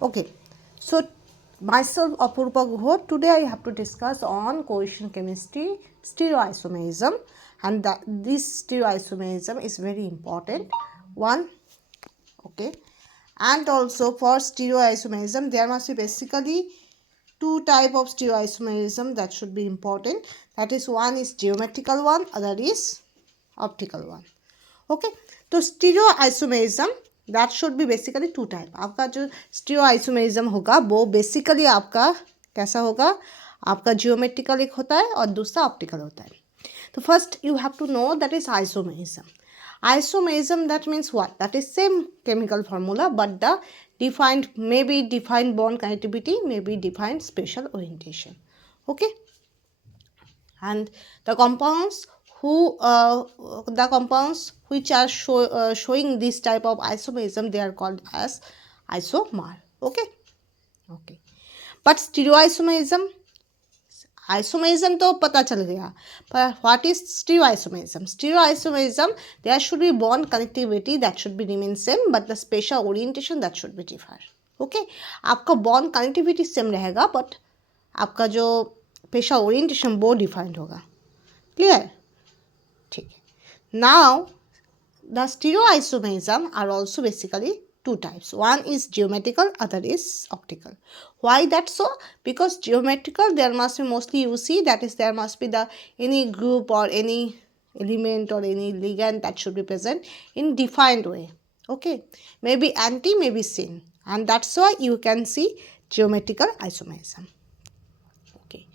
Okay, so myself Apurva Guha, today I have to discuss on coefficient chemistry stereoisomerism, and this stereoisomerism is very important one. Okay, and also for stereoisomerism there must be basically two type of stereoisomerism that should be important. That is, one is geometrical one, other is optical one. Okay तो stereo isomerism that should be basically two type. आपका जो stereo isomerism होगा वो basically आपका कैसा होगा, आपका geometrical एक होता है और दूसरा ऑप्टिकल होता है. तो first you have to know that is isomerism. Isomerism, that means what? That is same chemical formula, but the defined, maybe defined bond connectivity, maybe defined spatial orientation. Okay, and the compounds which are showing this type of isomerism, they are called as isomer. Okay, but stereoisomerism, isomerism तो पता चल गया, पर what is stereoisomerism? Stereoisomerism there should be bond connectivity that should be remain same, but the spatial orientation that should be differ. Okay, आपका bond connectivity same रहेगा, but आपका जो spatial orientation वो डिफाइंड होगा. क्लियर? ठीक है. Now the stereoisomerism are also basically two types. One is geometrical, other is optical. Why that so? Because geometrical there must be mostly, you see, that is there must be the any group or any element or any ligand that should be present in defined way. Okay, maybe anti, maybe syn, and that's why you can see geometrical isomerism. Okay,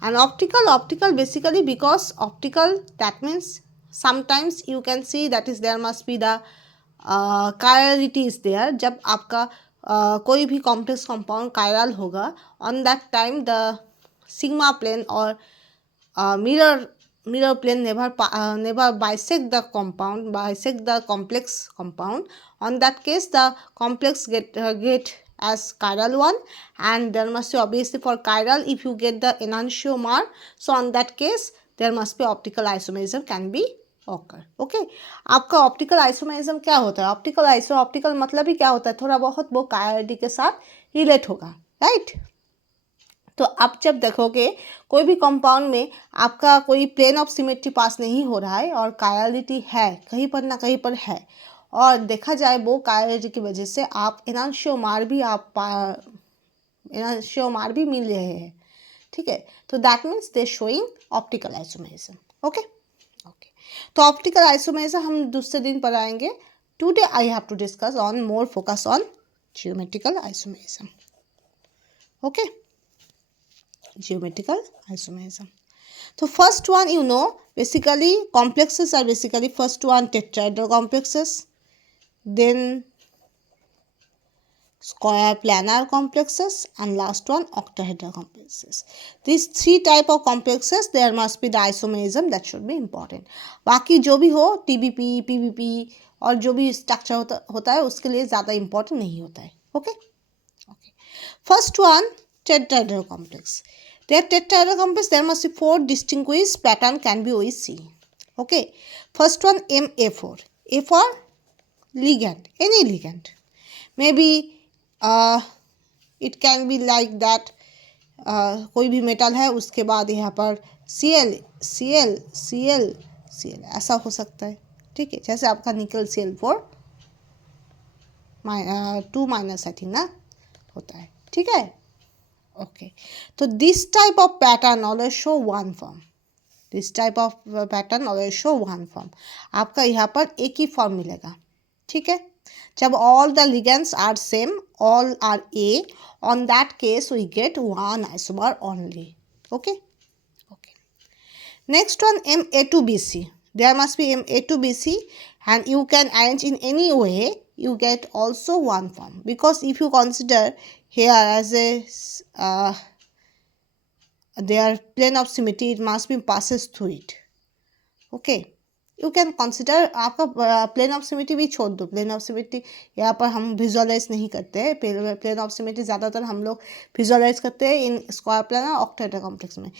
and optical basically, because optical, that means sometimes you can see that is there must be the chirality is there. जब आपका कोई भी complex compound chiral होगा, on that time the sigma plane or mirror plane never bisect the complex compound. On that case the complex get as chiral one, and there must be obviously for chiral if you get the enantiomer, so on that case there must be optical isomerism can be occur. Okay, आपका optical isomerism क्या होता है? Optical मतलब ही क्या होता है, थोड़ा बहुत वो कायरिटी के साथ रिलेट होगा, राइट? तो आप जब देखोगे कोई भी कंपाउंड में आपका कोई प्लेन ऑफ सिमेट्री पास नहीं हो रहा है और कायरिटी है, कहीं पर ना कहीं पर है, और देखा जाए वो कायरिटी की वजह से आप एनांशियोमार भी मिल रहे हैं. ठीक है, तो that means they showing optical isomerism. Okay, तो ऑप्टिकल आइसोमेरिज्म हम दूसरे दिन पढ़ाएंगे. Today I have to discuss on more focus on geometrical isomerism. Okay, geometrical isomerism. तो first one, you know, basically complexes are basically first one tetrahedral complexes, then square planar complexes, and last one octahedral complexes. These three type of complexes, there must be the isomerism that should be important. बाकी जो भी हो TBP, PBP और जो भी structure होता है उसके लिए ज़्यादा इम्पोर्टेंट नहीं होता है. Okay, first one tetrahedral complex. Their tetrahedral complex, there must be 4 distinguished pattern can be always seen. Okay, first one MA4. A for ligand, any ligand. Maybe it can be like that, कोई भी metal है उसके बाद यहाँ पर Cl ऐसा हो सकता है. ठीक है, जैसे आपका निकल Cl4 2- आई थिंक ना होता है. ठीक है, ओके. तो this type of pattern always show one form. आपका यहाँ पर एक ही फॉर्म मिलेगा. ठीक है, जब all the ligands are same, all are A, on that case we get one isomer only. Okay. Next one Ma2Bc. There must be Ma2Bc, and you can arrange in any way, you get also one form, because if you consider here as a their plane of symmetry, it must be passes through it. Okay, you can consider, आपका plane of symmetry भी छोड़ दो. Plane of symmetry यहाँ पर हम visualise नहीं करते हैं. प्लेन ऑफ सिमेट्री ज़्यादातर हम लोग विजुअलाइज करते हैं in square planar octahedral complex में.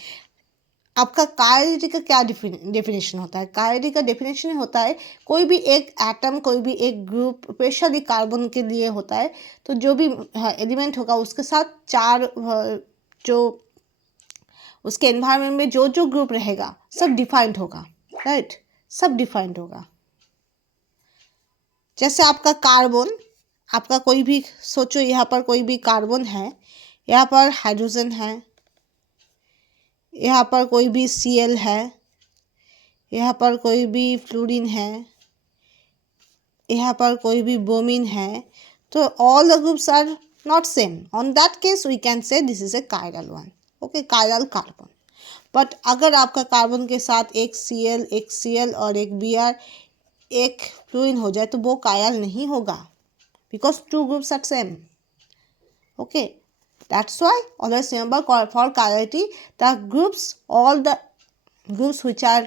आपका कायरलिटी का क्या डेफिनेशन होता है? कायरलिटी का डेफिनेशन होता है कोई भी एक एटम, कोई भी एक ग्रुप, स्पेशली कार्बन के लिए होता है, तो जो भी एलिमेंट होगा उसके साथ चार जो उसके एनवायरनमेंट में जो जो ग्रुप रहेगा सब डिफाइंड होगा, राइट, सब डिफाइंड होगा। जैसे आपका कार्बन, आपका कोई भी सोचो, यहाँ पर कोई भी कार्बन है, यहाँ पर हाइड्रोजन है, यहाँ पर कोई भी Cl है, यहाँ पर कोई भी फ्लोरीन है, यहाँ पर कोई भी ब्रोमीन है, तो all the groups are not same. On that case we can say this is a chiral one, okay, chiral carbon. But अगर आपका कार्बन के साथ एक Cl और एक Br, एक फ्लोरीन हो जाए तो वो कायरल नहीं होगा, because two groups are same, okay. That's why always remember for chirality the groups, all the groups which are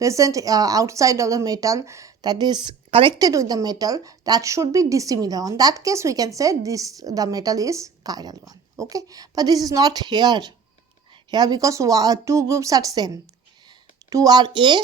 present outside of the metal, that is connected with the metal, that should be dissimilar. On that case we can say this the metal is chiral one, okay. But this is not here because two groups are same, two are A।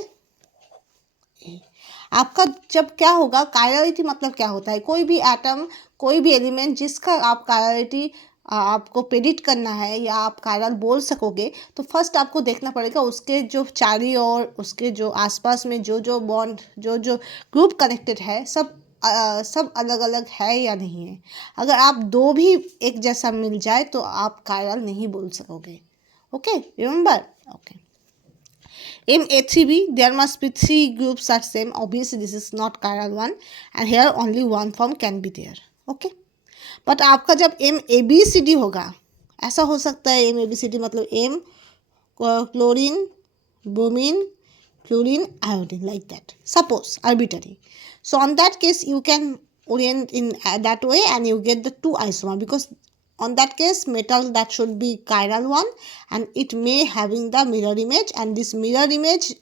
आपका जब क्या होगा, chirality मतलब क्या होता है, कोई भी एटम, कोई भी एलिमेंट जिसका आप कायरलिटी आपको प्रेडिक्ट करना है या आप कायरल बोल सकोगे, तो फर्स्ट आपको देखना पड़ेगा उसके जो चारी और उसके जो आसपास में जो जो बॉन्ड, जो जो ग्रुप कनेक्टेड है, सब अलग अलग है या नहीं है। अगर आप दो भी एक जैसा मिल जाए तो आप कायरल नहीं बोल सकोगे, okay, remember, okay. Ma3b, there must be three groups are same. Obviously, this is not chiral one, and here only one form can be there. Okay. But आपका जब MABCD होगा, ऐसा हो सकता है MABCD मतलब M chlorine, bromine, fluorine, iodine, like that. Suppose arbitrary. So on that case, you can orient in that way, and you get the two isomer, because on that case metal that should be chiral one, and it may having the mirror image, and this mirror image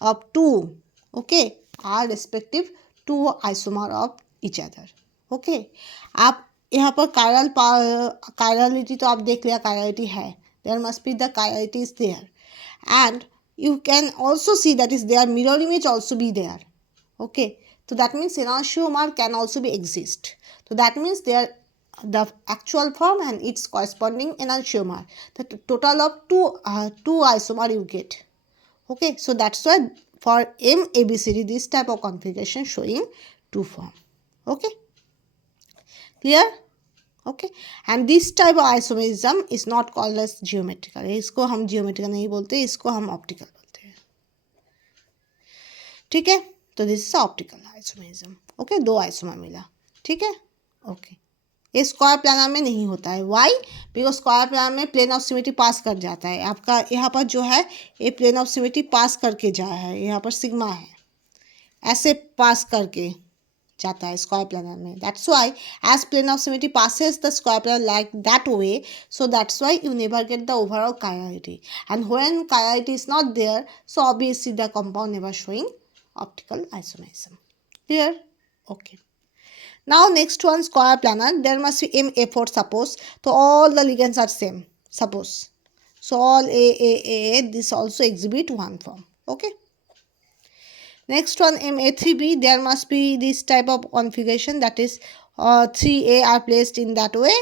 of two, okay, are respective two isomer of each other, okay। आप यहाँ पर chirality तो आप देख लिया, chirality है, there must be the chirality is there, and you can also see that is their mirror image also be there, okay। So that means enantiomer can also be exist, so that means the actual form and its corresponding enantiomer, the total of two isomer you get, okay। So that's why for MABCD this type of configuration showing two form, okay, clear, okay। And this type of isomerism is not called as geometrical, इसको हम geometrical नहीं बोलते, इसको हम optical बोलते हैं, ठीक है। तो this is optical isomerism, okay, दो आइसोमर मिला, ठीक है, ओके। ये स्क्वायर प्लानर में नहीं होता है, वाई, बिकॉज स्क्वायर प्लानर में प्लेन ऑफ सिमेट्री पास कर जाता है आपका, यहाँ पर जो है ये प्लेन ऑफ सिमेट्री पास करके जा है, यहाँ पर सिग्मा है, ऐसे पास करके जाता है स्क्वायर प्लानर में, that's why as plane of symmetry passes the square planar like that way, so that's why you never get the overall chirality, and when chirality is not there, so obviously the compound never showing optical isomerism, clear, okay। Now next one, square planar, there must be MA4, suppose, so all the ligands are same, suppose, so all A, this also exhibit one form, okay। Next one, Ma3b, there must be this type of configuration, that is 3A are placed in that way,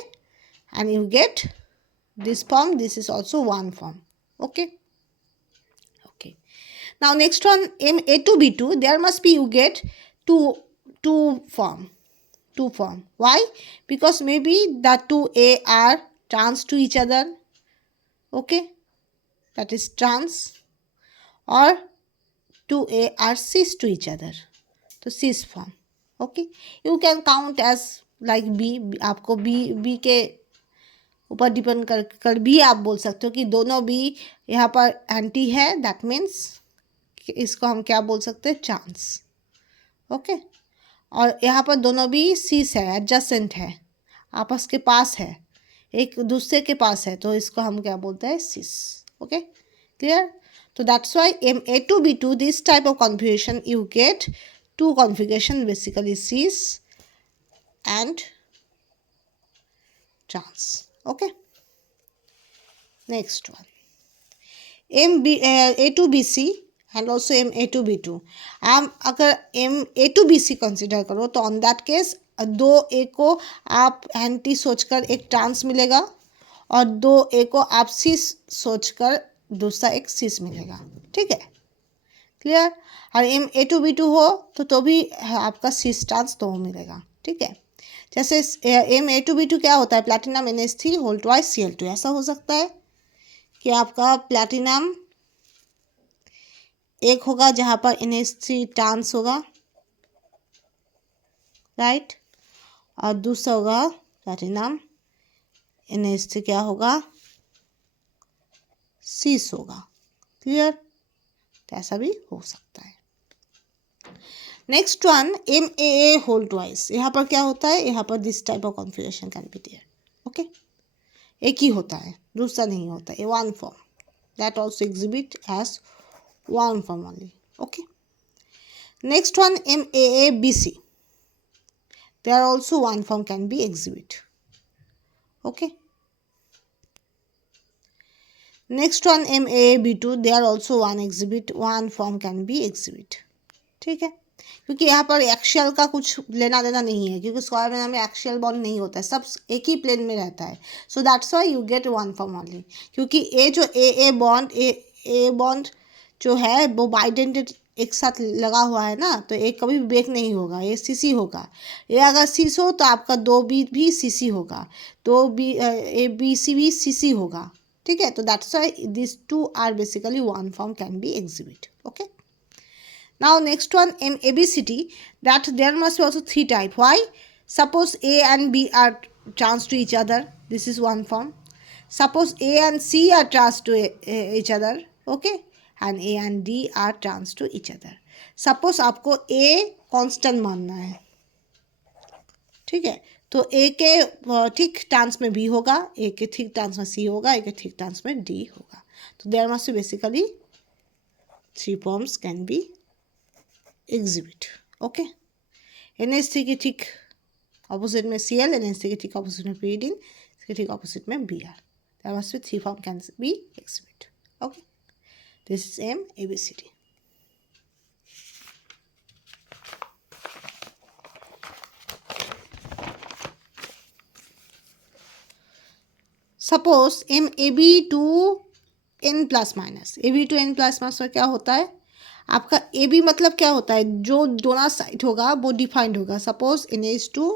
and you get this form, this is also one form, okay, okay। Now next one, Ma2b2, there must be you get two form, why? Because maybe the 2A are trans to each other, okay, that is trans, or 2A are cis to each other, तो cis form, okay। You can count as like B, आपको B के ऊपर depend कर भी आप बोल सकते हो कि दोनों B यहाँ पर एंटी है, दैट मीन्स इसको हम क्या बोल सकते हैं, ट्रांस, ओके। और यहाँ पर दोनों भी cis है, एडजेसेंट है, आपस के पास है, एक दूसरे के पास है, तो इसको हम क्या बोलते हैं, cis, okay, clear. So that's why Ma2b2, this type of configuration you get two configuration, basically cis and trans, okay। Next one, A2BC and also Ma2B2. आप अगर A2BC कंसिडर करो तो ऑन दैट केस दो ए को आप anti सोचकर एक trans मिलेगा और दो ए को आप सिस सोचकर दूसरा एक सिस मिलेगा. ठीक है, क्लियर. और Ma2B2 हो तो भी आपका सिस ट्रांस दो मिलेगा. ठीक है, जैसे Ma2B2 क्या होता है, platinum NH3 whole twice Cl2. ऐसा हो सकता है कि आपका प्लैटिनम एक होगा जहाँ पर NH3 ट्रांस होगा, राइट, और दूसरा होगा प्लैटिनम NH3 क्या होगा, सीस होगा. क्लियर, तो ऐसा भी हो सकता है. Next one MAA whole twice. यहाँ पर क्या होता है, यहाँ पर this type of configuration can be there. Okay, एक ही होता है, दूसरा नहीं होता है. One form that also exhibit as one form only. Okay, next one MAABC. There also one form can be exhibit. Okay, next one MAAB2. There also one exhibit, one form can be exhibit. ठीक है, क्योंकि यहाँ पर axial का कुछ लेना देना नहीं है, क्योंकि स्क्वायर में एक्शियल बॉन्ड नहीं होता है, सब एक ही प्लेन में रहता है. So that's why you get one form only. क्योंकि ए जो ए बॉन्ड जो है वो बाइडेंटेड एक साथ लगा हुआ है ना, तो एक कभी भी ब्रेक नहीं होगा, ये सीसी होगा. ये अगर सीस हो तो आपका दो बी भी सीसी होगा, दो बी ए बी सी भी सीसी होगा. ठीक है, तो that's why this two are basically one form can be exhibit. Okay, now next one MABCD, that there must be also three type. Why? Suppose A and B are trans to each other, this is one form. Suppose A and C are trans to each other, okay, and A and D are trans to each other. Suppose आपको A constant मानना है, ठीक है, तो A के ठीक trans में B होगा, A के ठीक ट्रांस में C होगा, A के ठीक ट्रांस में D होगा. तो there must be basically three forms can be exhibit. Okay, NH3 के ठीक ऑपोजिट में Cl, NH3 के ठीक ऑपोजिट में pyridine, इसके ठीक ऑपोजिट में Br. There must be three form can be exhibit. Okay, this is MABCD. Suppose MAB two N plus minus. AB two N plus minus में क्या होता है, आपका AB मतलब क्या होता है, जो डोनर साइड होगा वो डिफाइंड होगा. Suppose NH2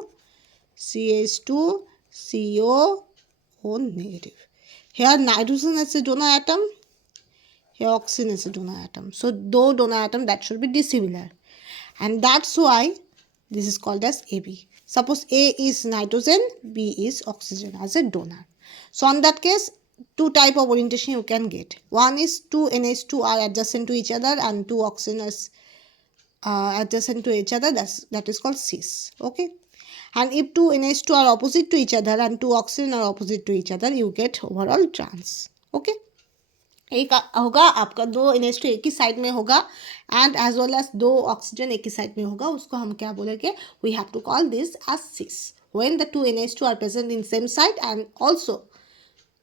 CH2 CO negative. Here nitrogen as a donor atom, here oxygen as a donor atom. So दो donor atom that should be dissimilar, and that's why this is called as AB. Suppose A is nitrogen, B is oxygen as a donor. So on that case, two type of orientation you can get. One is two NH2 are adjacent to each other and two oxygen is adjacent to each other. That is called cis. Okay. And if two NH2 are opposite to each other and two oxygen are opposite to each other, you get overall trans. Okay. एक होगा आपका दो NH2 एक ही side में होगा and as well as दो oxygen एक ही साइड में होगा, उसको हम क्या बोलेंगे, we have to call this as cis. When the two NH2 are present in same side and also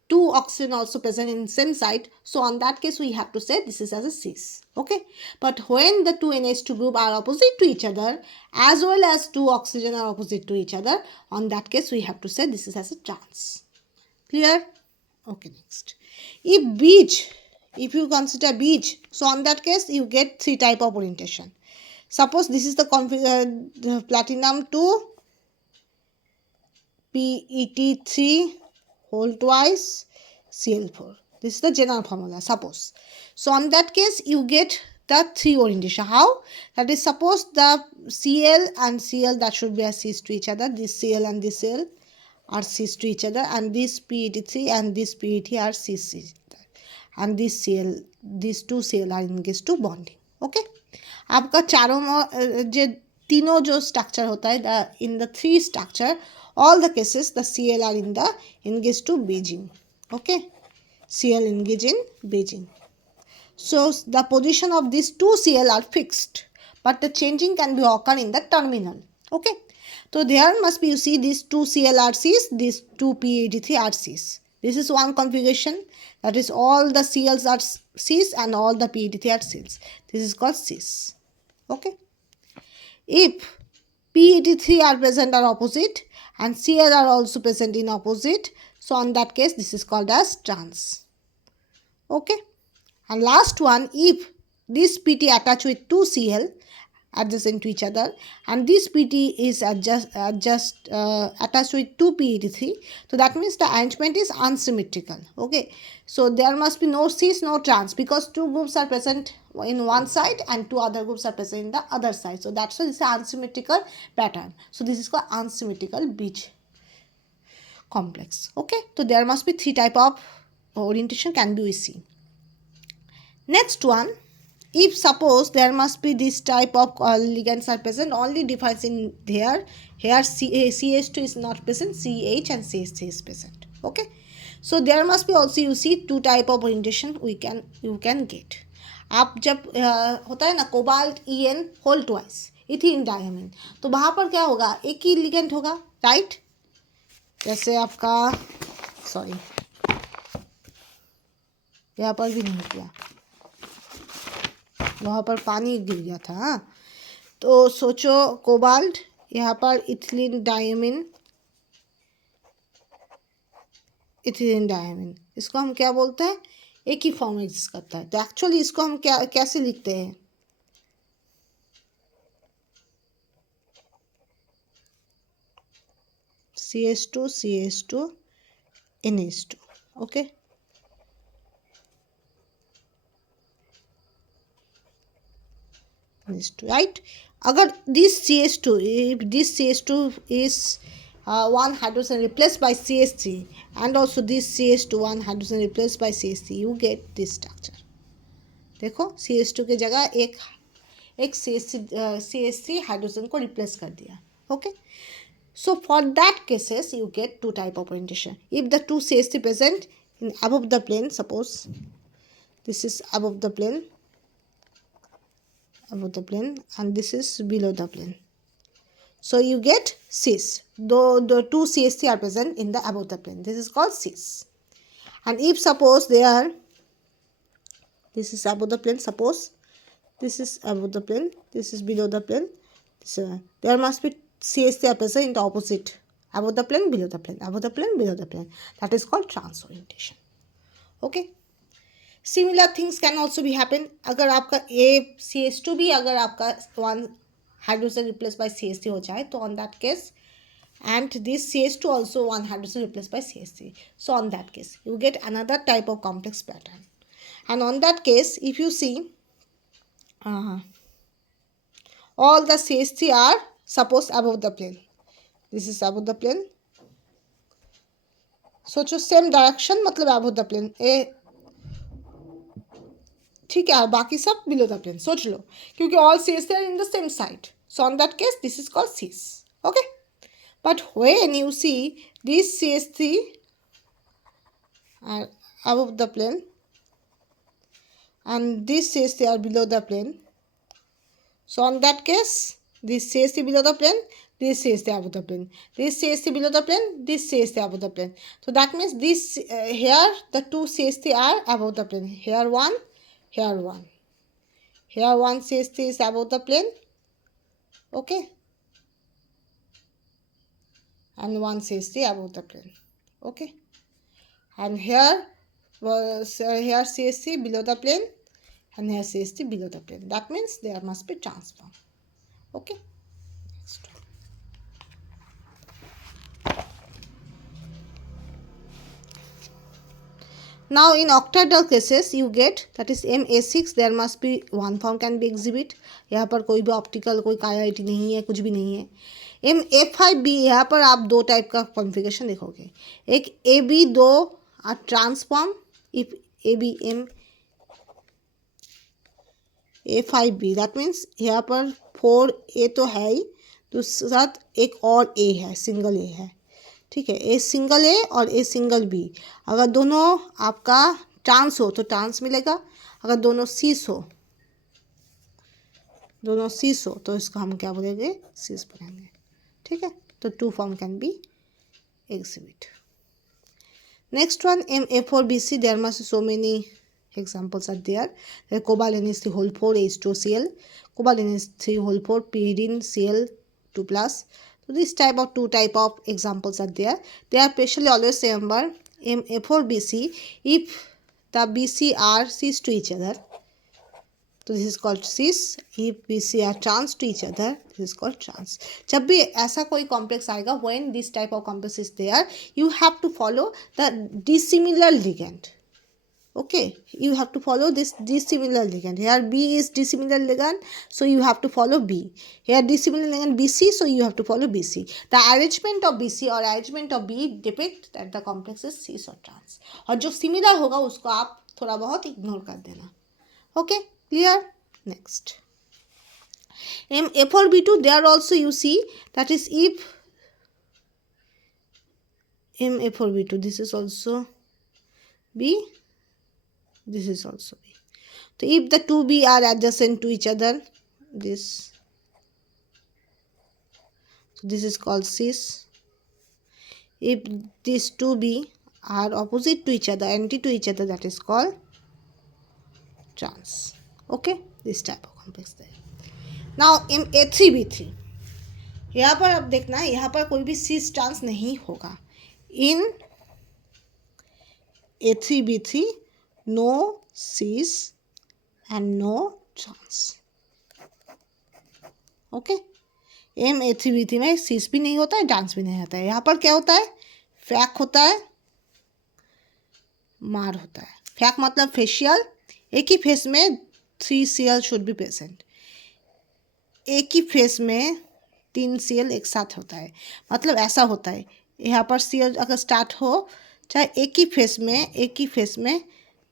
two oxygen also present in same site, so on that case we have to say this is as a cis. Okay, but when the two NH2 group are opposite to each other as well as two oxygen are opposite to each other, on that case we have to say this is as a trans. Clear? Okay, next, if you consider beach, so on that case you get three type of orientation. Suppose this is the platinum to PET3 whole twice Cl4. This is the general formula. Suppose, so on that case you get the three orientation. How? That is, suppose the Cl and Cl that should be as cis to each other. This Cl and this Cl are cis to each other, and this PET3 and this PET are cis to each other, and this Cl, these two Cl are engaged to bonding. Okay, आपका चारों जो तीनों जो structure होता है, in the three structure, all the cases the Cl are in the engaged to Beijing. Okay, Cl engage in Beijing. So the position of these two Cl are fixed, but the changing can be occur in the terminal. Okay, so there must be, you see, these two Cl are cis, these two PET3 are cis. This is one configuration, that is all the Cls are cis and all the PET3 are cis. This is called cis. Okay. If PET3 are present or opposite and Cl are also present in opposite, so on that case this is called as trans. Okay. And last one, if this PT attach with two Cl adjacent to each other and this PT is attached with two PET3, so that means the arrangement is unsymmetrical. Okay, so there must be no cis, no trans, because two groups are present in one side and two other groups are present in the other side. So that's why this is an unsymmetrical pattern. So this is called unsymmetrical beach complex. Okay, so there must be three type of orientation can be seen. Next one, if suppose there must be this type of ligands are present, only difference in here CH2 is not present, CH and CH3 is present. Okay, so there must be also you see two type of orientation you can get. आप जब होता है ना cobalt EN whole twice ethylene diamine, तो वहाँ पर क्या होगा, एक ही लिगेंड होगा, राइट. जैसे आपका सॉरी यहाँ पर भी नहीं किया, वहाँ पर पानी गिर गया था. हाँ, तो सोचो कोबाल्ट, यहाँ पर इथिलीन डायमीन, इसको हम क्या बोलते हैं, एक ही फॉर्म एग्जिस्ट करता है. तो एक्चुअली इसको हम क्या कैसे लिखते हैं, CH2 NH2. Okay, right. अगर this CH2, if this CH2 is one hydrogen replaced by CH3 and also this CH2 one hydrogen replaced by CH3, you get this structure. देखो CH2 के जगह एक CH3 हाइड्रोजन को replace कर दिया. Okay, so for that cases you get two type of orientation. If the two CH3 present in above the plane, suppose this is above the plane and this is below the plane, so you get cis. Though the two CH3 are present in the above the plane, this is called cis. And if suppose they are, this is above the plane, suppose this is above the plane, this is below the plane, there must be CH3 are present in the opposite, above the plane, below the plane, above the plane, below the plane. That is called trans orientation. Okay, similar things can also भी happen. अगर आपका CH2 भी अगर आपका one hydrogen replace by CH3 हो जाए, तो on that case and this CH2 also one hydrogen replaced by CH3, so on that case you get another type of complex pattern. And on that case if you see all the CH3 are suppose above the plane, this is above the plane, सोचो same direction मतलब above the plane, ठीक है, बाकी सब below the plane. सोच लो, क्योंकि all CH3 are in the same side, so on that case this is called cis. Okay, but when you see this CH3 are above the plane and this CH3 are below the plane, so on that case this CH3 below the plane, this CH3 above the plane, this CH3 below the plane, this CH3 above the plane. So that means this here the two CH3 are above the plane, here one, here one, here one CH3 is above the plane, okay, and one CH3 above the plane, okay, and here was here CH3 below the plane and here CH3 below the plane. That means there must be transform. Okay, next one. Now in octahedral cases you get, that is MA6, there must be one form can be exhibit. यहाँ पर कोई भी optical कोई कायरिटी नहीं है, कुछ भी नहीं है. MA5B, यहाँ पर आप दो टाइप का कॉन्फ़िगरेशन देखोगे. एक AB2 transform, if ABM A5B, that means यहाँ पर 4A तो है ही, दूसरे साथ एक और A है, सिंगल A है, ठीक है. ए सिंगल ए और ए सिंगल बी, अगर दोनों आपका ट्रांस हो तो ट्रांस मिलेगा, अगर दोनों सीस हो तो इसको हम क्या बोलेंगे, सीस बोलेंगे, ठीक है. तो two form can be exhibit. Next one, MA4BC, there must be so many examples are there. Cobalt NH3 whole 4 H2Cl, cobalt NH3 whole 4 pyridine Cl2 plus. So this type of two type of examples are there. They are specially always remember MA4BC if the BC are cis to each other. तो this is called cis. If BC are trans to each other, this is called trans. जब भी ऐसा कोई complex आएगा, when this type of complex is there, you have to follow the dissimilar ligand. Okay, you have to follow this dissimilar ligand. Here B is dissimilar ligand, so you have to follow B. Here dissimilar ligand BC, so you have to follow BC. The arrangement of BC or arrangement of B depict that the complex is cis or trans. और जो similar होगा उसको आप थोड़ा बहुत ignore कर देना. Okay, clear? Next, MA4B2, there also you see that is if MA4B2, this is also B, this is also B. So if the two B are adjacent to each other, this, so this is called cis. If these two B are opposite to each other, anti to each other, that is called trans. Okay, this type of complex there. Now MA3B3, यहाँ पर अब देखना, यहाँ पर कोई भी cis trans नहीं होगा. In A3B3, no cis and no trans. Okay, MA3B3 में cis भी नहीं होता है, ट्रांस भी नहीं होता है. यहाँ पर क्या होता है? फैक होता है, मार होता है. फैक मतलब फेशियल. एक ही फेस में 3Cl शुड बी प्रेजेंट. एक ही फेस में 3Cl एक साथ होता है. मतलब ऐसा होता है, यहाँ पर Cl अगर स्टार्ट हो, चाहे एक ही फेस में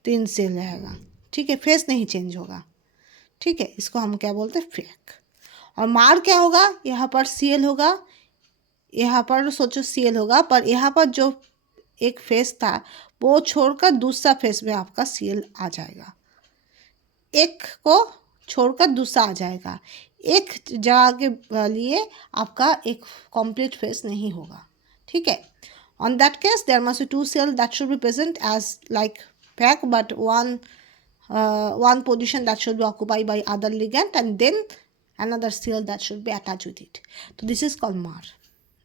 3Cl रहेगा. ठीक है, फेस नहीं चेंज होगा. ठीक है, इसको हम क्या बोलते हैं? फेक. और मार क्या होगा? यहाँ पर Cl होगा, यहाँ पर सोचो Cl होगा, पर यहाँ पर जो एक फेस था वो छोड़कर दूसरा फेस में आपका Cl आ जाएगा. एक को छोड़कर दूसरा आ जाएगा. एक जगह के लिए आपका एक कंप्लीट फेस नहीं होगा. ठीक है. On that case, there must be two cells that should be present as like pack, but one position that should be occupied by other ligand, and then another cell that should be attached with it. So this is called MAR.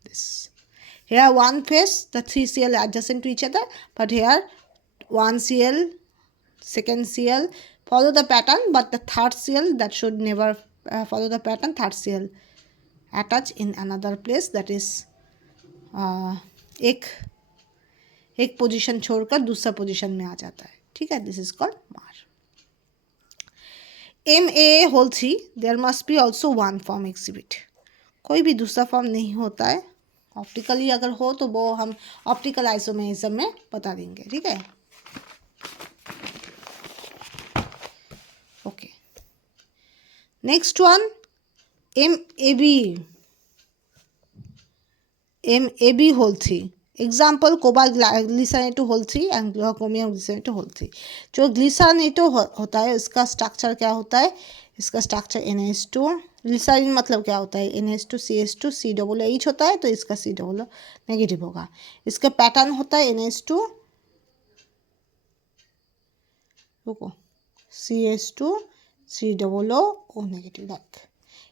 This here one face, the 3Cl adjacent to each other, but here one Cl, second Cl follow the pattern, but the third Cl that should never follow the pattern. Third Cl attach in another place, that is एक position छोड़कर दूसरा position में आ जाता है. ठीक है, this is called mer. MA3, there must be also one form exhibit. कोई भी दूसरा फॉर्म नहीं होता है. ऑप्टिकली अगर हो तो वो हम ऑप्टिकल आइसोमेरिज्म में बता देंगे. ठीक है. Okay, next one MAB whole 3. Example cobalt glycinato whole 3 and chromium glycinato whole 3. जो ग्लिसरेनेटो होता है इसका स्ट्रक्चर क्या होता है? इसका स्ट्रक्चर NH2. ग्लिसरीन मतलब क्या होता है? NH2 CH2 COOH होता है, तो इसका COO नेगेटिव होगा. इसका पैटर्न होता है NH2 CH2 COO नेगेटिव.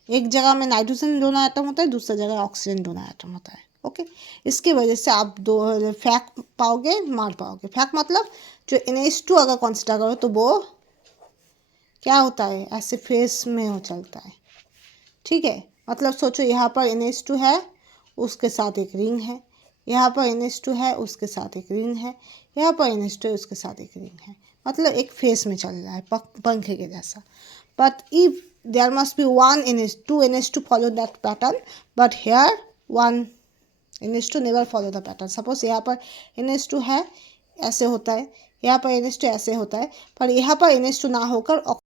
एक जगह में नाइट्रोजन डोनर एटम होता है, दूसरा जगह ऑक्सीजन डोनर एटम होता है. ओके, इसकी वजह से आप दो फैक पाओगे, मार पाओगे. फैक मतलब जो NH2 अगर कंसिडर करो तो वो क्या होता है? ऐसे फेस में हो चलता है. ठीक है, मतलब सोचो यहाँ पर NH2 है, उसके साथ एक रिंग है. यहाँ पर NH2 है, उसके साथ एक रिंग है. यहाँ पर NH2 है, उसके साथ एक रिंग है. मतलब एक फेस में चल रहा है, पंखे के जैसा. But if there must be one NH2 NH2 follow that pattern, but here one NH2 never follow the pattern. Suppose यहाँ पर NH2 है, ऐसे होता है. यहाँ पर NH2 ऐसे होता है, पर यहाँ पर NH2 ना होकर